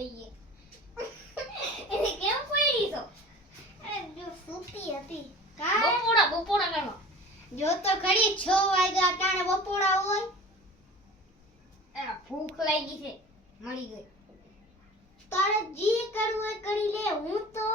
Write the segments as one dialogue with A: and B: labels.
A: દઈએ એને કેમ પડી તો જો સૂતી હતી કા
B: બપોડા બપોડા કરવા
A: જો તો ઘડી 6 વાગ્યા કાણે બપોડા હોય
B: આ ભૂખ લાગી છે મળી ગઈ
A: તારે જી કરવું હોય કરી લે હું તો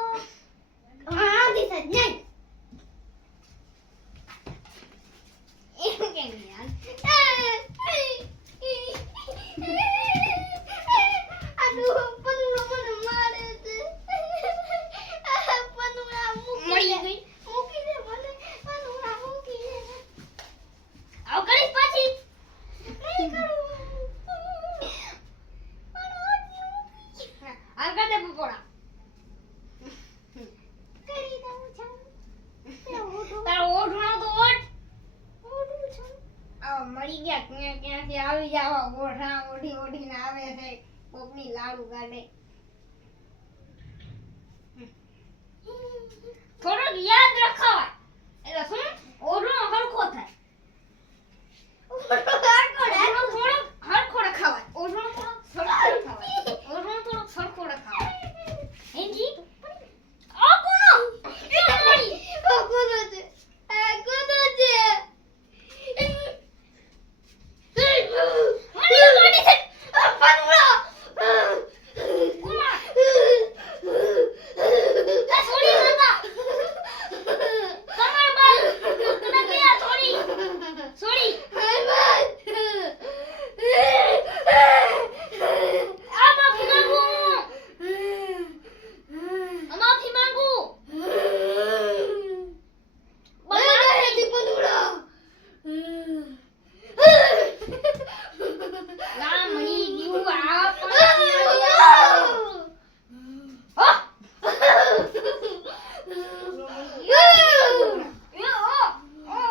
B: હાલ કર
A: દઉં છું
B: તારો ઓઢવાનો તો ઓઢ.
A: ઓઢું છું.
B: આ મળી ગયા ક્યાં ક્યાંથી આવી જાવા ઓઢા ઓઢી ઓઢીને આવે છે. કોકની લાડુ કાઢે. થોડોક યાદ રખાવાય. એટલે શું? ઓઢો હરખો થાય ઓઢો થોડોક હરખો રખાવાય ઓઢો થોડોક સરખો રખાવાય ઓઢો થોડોક સરખો રખાવાય હેંજી આ કોનો એ મળી મળી મળી છે કુમાર આ છોડી નતા તમાર બાલ કુકડા ગયા છોડી છોડી આ માફી માંગુ આ માફી માંગુ લા મળી ગયું આ પાણી આવી હો એ ઓ ઓ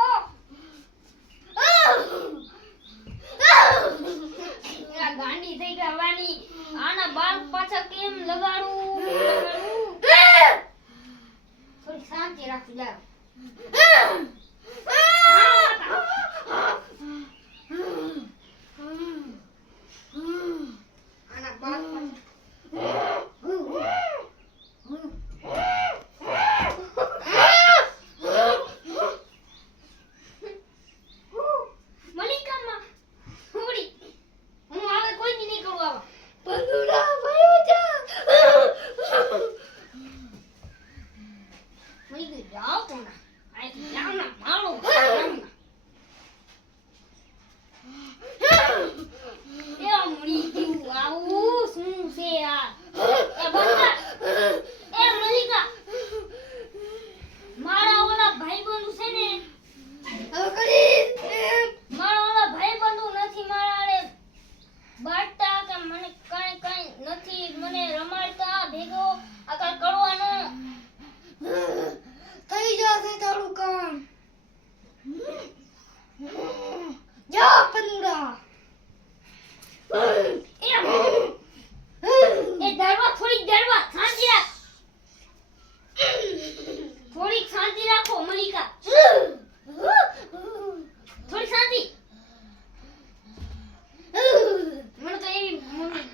B: આ ગાંડી થઈ ગઈ હવાની આના બાલ પાછા કેમ લગાડું? લગાડું? થોડી શાંતિ જાઓ